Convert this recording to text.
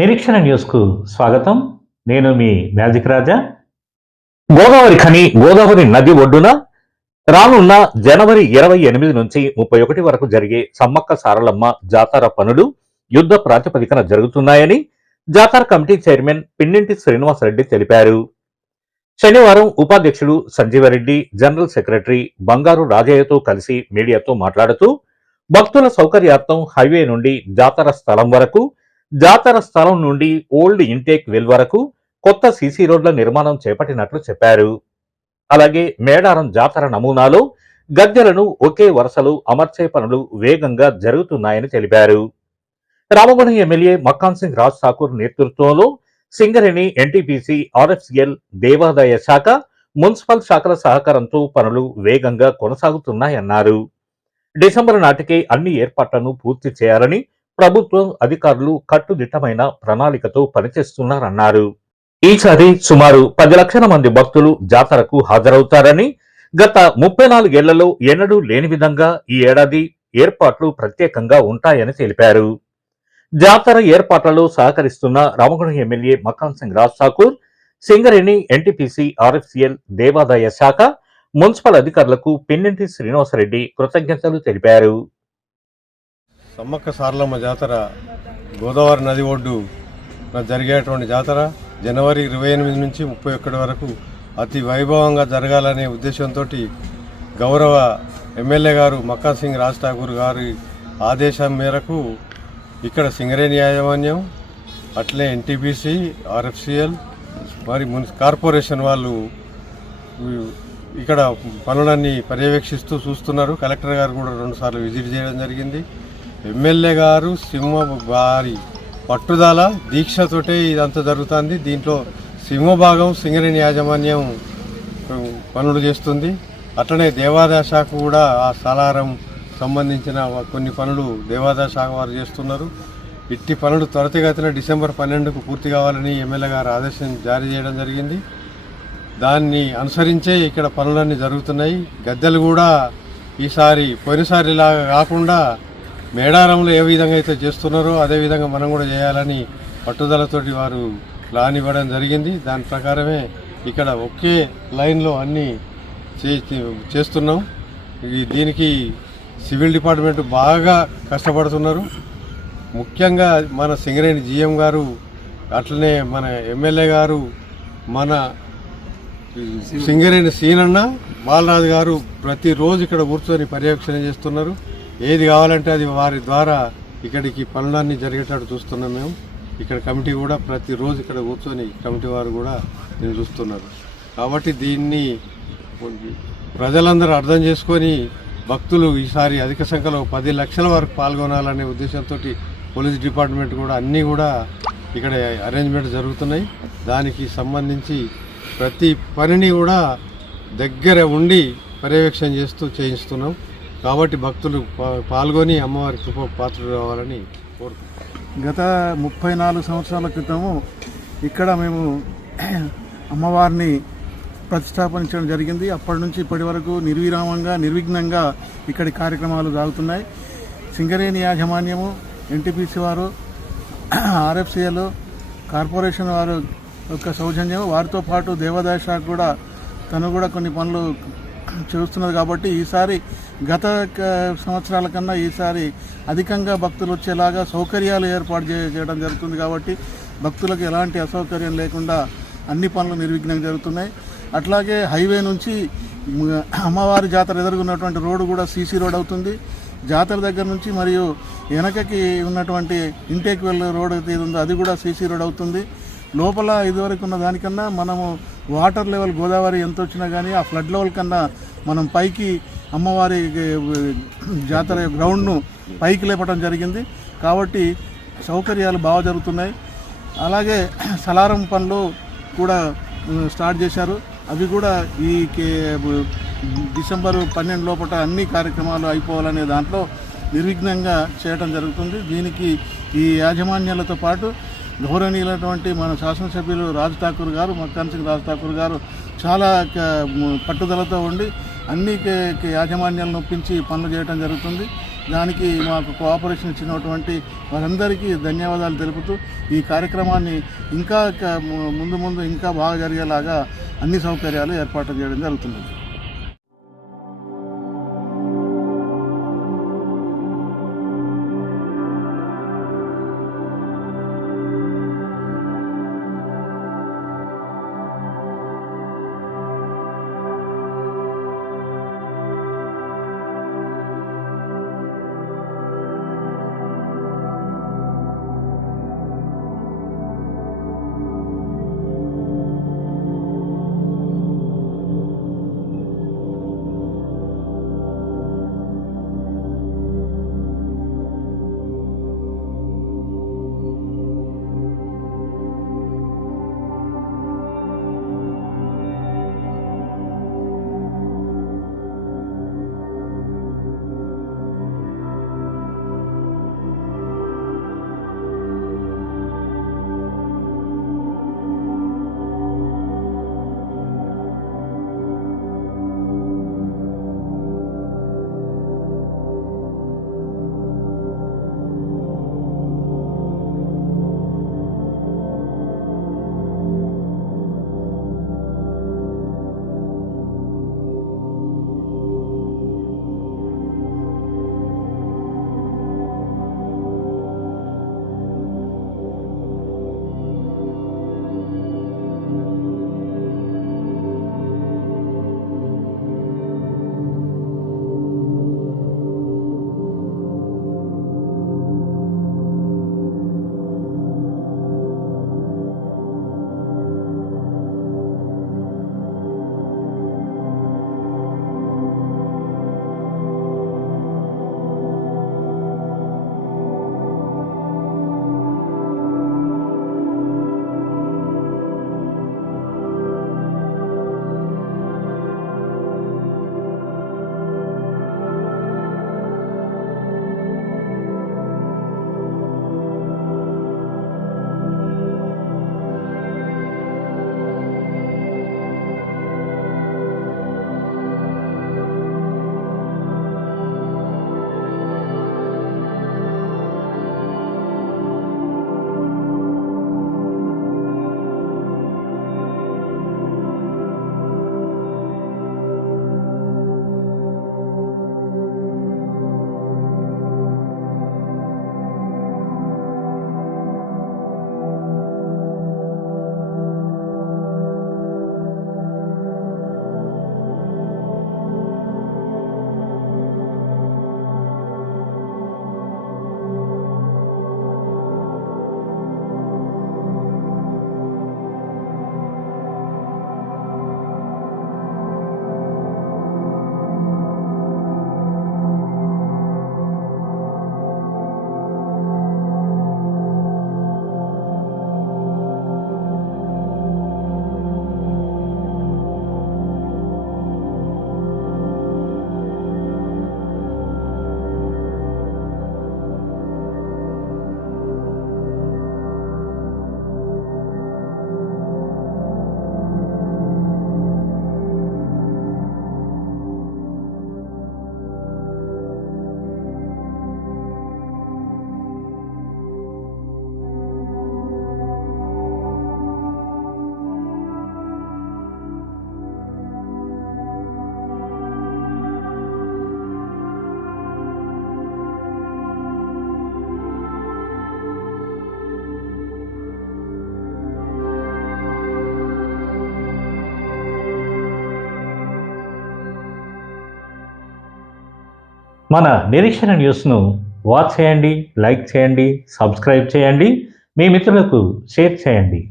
నిరీక్షణ న్యూస్కు స్వాగతం. నేను మీ మ్యాజిక్ రాజా. గోదావరి ఖని గోదావరి నది ఒడ్డున రానున్న జనవరి 28 నుంచి 31 వరకు జరిగే సమ్మక్క సారలమ్మ జాతర పనులు యుద్ధ ప్రాతిపదికన జరుగుతున్నాయని జాతర కమిటీ చైర్మన్ పిన్నింటి శ్రీనివాసరెడ్డి తెలిపారు. శనివారం ఉపాధ్యక్షుడు సంజీవరెడ్డి, జనరల్ సెక్రటరీ బంగారు రాజయ్యతో కలిసి మీడియాతో మాట్లాడుతూ భక్తుల సౌకర్యార్థం హైవే నుండి జాతర స్థలం వరకు, జాతర స్థలం నుండి ఓల్డ్ ఇంటేక్ వెల్ వరకు కొత్త సీసీ రోడ్ల నిర్మాణం చేపట్టినట్లు చెప్పారు. అలాగే మేడారం జాతర నమూనాలో గద్దెలను ఒకే వరుసలో అమర్చే పనులు వేగంగా జరుగుతున్నాయని తెలిపారు. రామగుండం ఎమ్మెల్యే మక్కాన్ సింగ్ రాజ్ ఠాకూర్ నేతృత్వంలో సింగరేణి, ఎన్టీపీసీ, ఆర్ఎఫ్సిఎల్, దేవాదాయ శాఖ, మున్సిపల్ శాఖల సహకారంతో పనులు వేగంగా కొనసాగుతున్నాయన్నారు. డిసెంబర్ నాటికే అన్ని ఏర్పాట్లను పూర్తి చేయాలని ప్రభుత్వం అధికారులు కట్టుదిట్టమైన ప్రణాళికతో పనిచేస్తున్నారన్నారు. ఈసారి సుమారు 10 లక్షల మంది భక్తులు జాతరకు హాజరవుతారని, గత 34 ఏళ్లలో ఎన్నడూ లేని విధంగా ఈ ఏడాది ఏర్పాట్లు ప్రత్యేకంగా ఉంటాయని తెలిపారు. జాతర ఏర్పాట్లలో సహకరిస్తున్న Ramagundam MLA Makkan Singh Raj Thakur, Singareni, NTPC, RFCL, దేవాదాయ శాఖ, మున్సిపల్ అధికారులకు పిన్నింటి శ్రీనివాసరెడ్డి కృతజ్ఞతలు తెలిపారు. సమ్మక్క సారలమ్మ జాతర గోదావరి నది ఒడ్డు జరిగేటువంటి జాతర జనవరి 28 నుంచి 31 వరకు అతి వైభవంగా జరగాలనే ఉద్దేశంతో గౌరవ ఎమ్మెల్యే గారు మక్కాన్ సింగ్ రాజ్ ఠాకూర్ గారి ఆదేశం మేరకు ఇక్కడ సింగరేణి యాజమాన్యం, అట్లే ఎన్టీపీసీ, ఆర్ఎఫ్సిఎల్ మరి కార్పొరేషన్ వాళ్ళు ఇక్కడ పనులన్నీ పర్యవేక్షిస్తూ చూస్తున్నారు. కలెక్టర్ గారు కూడా 2 సార్లు విజిట్ చేయడం జరిగింది. ఎమ్మెల్యే గారు వారి పట్టుదల దీక్షతోటే ఇదంతా జరుగుతుంది. దీంట్లో సింహభాగం సింగరేణి యాజమాన్యం పనులు చేస్తుంది. అట్లనే దేవాదాయ శాఖ కూడా ఆ సలారం సంబంధించిన కొన్ని పనులు దేవాదాయ శాఖ వారు చేస్తున్నారు. ఇట్టి పనులు త్వరితగతిన డిసెంబర్ 12కు పూర్తి కావాలని ఎమ్మెల్యే గారు ఆదేశం జారీ చేయడం జరిగింది. దాన్ని అనుసరించే ఇక్కడ పనులన్నీ జరుగుతున్నాయి. గద్దెలు కూడా ఈసారి పోయినసారిలాగా కాకుండా మేడారంలో ఏ విధంగా అయితే చేస్తున్నారో అదేవిధంగా మనం కూడా చేయాలని పట్టుదలతోటి వారు ప్లాన్ ఇవ్వడం జరిగింది. దాని ప్రకారమే ఇక్కడ ఒకే లైన్లో అన్నీ చేస్తున్నాం. దీనికి సివిల్ డిపార్ట్మెంట్ బాగా కష్టపడుతున్నారు. ముఖ్యంగా మన సింగరేణి జీఎం గారు, అట్లనే మన ఎమ్మెల్యే గారు, మన సింగరేణి సీనన్న బాలరాజు గారు ప్రతిరోజు ఇక్కడ కూర్చొని పర్యవేక్షణ చేస్తున్నారు. ఏది కావాలంటే అది వారి ద్వారా ఇక్కడికి పనులన్నీ జరిగేటట్టు చూస్తున్నాం. మేము ఇక్కడ కమిటీ కూడా ప్రతిరోజు ఇక్కడ కూర్చొని కమిటీ వారు కూడా నేను చూస్తున్నారు. కాబట్టి దీన్ని ప్రజలందరూ అర్థం చేసుకొని భక్తులు ఈసారి అధిక సంఖ్యలో 10 లక్షల వరకు పాల్గొనాలనే ఉద్దేశంతో పోలీస్ డిపార్ట్మెంట్ కూడా అన్నీ కూడా ఇక్కడ అరేంజ్మెంట్ జరుగుతున్నాయి. దానికి సంబంధించి ప్రతి పనిని కూడా దగ్గర ఉండి పర్యవేక్షణ చేస్తూ చేయిస్తున్నాం. కాబట్టి భక్తులు పాల్గొని అమ్మవారి కృప పాత్రలు కావాలని కోరుకుంటున్నాం. గత 34 సంవత్సరాల క్రితము ఇక్కడ మేము అమ్మవారిని ప్రతిష్టాపించడం జరిగింది. అప్పటి నుంచి ఇప్పటి వరకు నిర్విరామంగా నిర్విఘ్నంగా ఇక్కడి కార్యక్రమాలు సాగుతున్నాయి. సింగరేణి యాజమాన్యము, ఎన్టీపీసీ వారు, ఆర్ఎఫ్సిఎల్, కార్పొరేషన్ వారు యొక్క సౌజన్యం, వారితో పాటు దేవాదాయ శాఖ కూడా తను కూడా కొన్ని పనులు చేస్తున్నది. కాబట్టి ఈసారి గత సంవత్సరాల కన్నా ఈసారి అధికంగా భక్తులు వచ్చేలాగా సౌకర్యాలు ఏర్పాటు చేయడం జరుగుతుంది. కాబట్టి భక్తులకు ఎలాంటి అసౌకర్యం లేకుండా అన్ని పనులు నిర్విఘ్నంగా జరుగుతున్నాయి. అట్లాగే హైవే నుంచి అమ్మవారి జాతర ఎదుర్కొన్నటువంటి రోడ్డు కూడా సీసీ రోడ్ అవుతుంది. జాతర దగ్గర నుంచి మరియు వెనకకి ఉన్నటువంటి ఇంటేక్ వెల్ రోడ్ ఏది ఉందో అది కూడా సీసీ రోడ్ అవుతుంది. లోపల ఇదివరకు ఉన్న దానికన్నా మనము వాటర్ లెవెల్ గోదావరి ఎంత వచ్చినా కానీ ఆ ఫ్లడ్ లెవెల్ కన్నా మనం పైకి అమ్మవారి జాతర గ్రౌండ్ను పైకి లేపడం జరిగింది. కాబట్టి సౌకర్యాలు బాగా జరుగుతున్నాయి. అలాగే సలారం పనులు కూడా స్టార్ట్ చేశారు. అవి కూడా ఈ డిసెంబర్ 12 లోపల అన్ని కార్యక్రమాలు అయిపోవాలనే దాంట్లో నిర్విఘ్నంగా చేయడం జరుగుతుంది. దీనికి ఈ యాజమాన్యాలతో పాటు గౌరవనీయులైనటువంటి మన శాసనసభ్యులు రాజ్ ఠాకూర్ గారు, మక్కాన్ సింగ్ రాజ్ ఠాకూర్ గారు చాలా పట్టుదలతో ఉండి అన్ని యాజమాన్యాలను ఒప్పించి పనులు చేయడం జరుగుతుంది. దానికి మాకు కోఆపరేషన్ ఇచ్చినటువంటి వారందరికీ ధన్యవాదాలు తెలుపుతూ ఈ కార్యక్రమాన్ని ఇంకా ముందు ఇంకా బాగా జరిగేలాగా అన్ని సౌకర్యాలు ఏర్పాటు చేయడం జరుగుతుంది. మన నిరీక్షణ న్యూస్ను వాచ్ చేయండి, లైక్ చేయండి, సబ్స్క్రైబ్ చేయండి, మీ మిత్రులకు షేర్ చేయండి.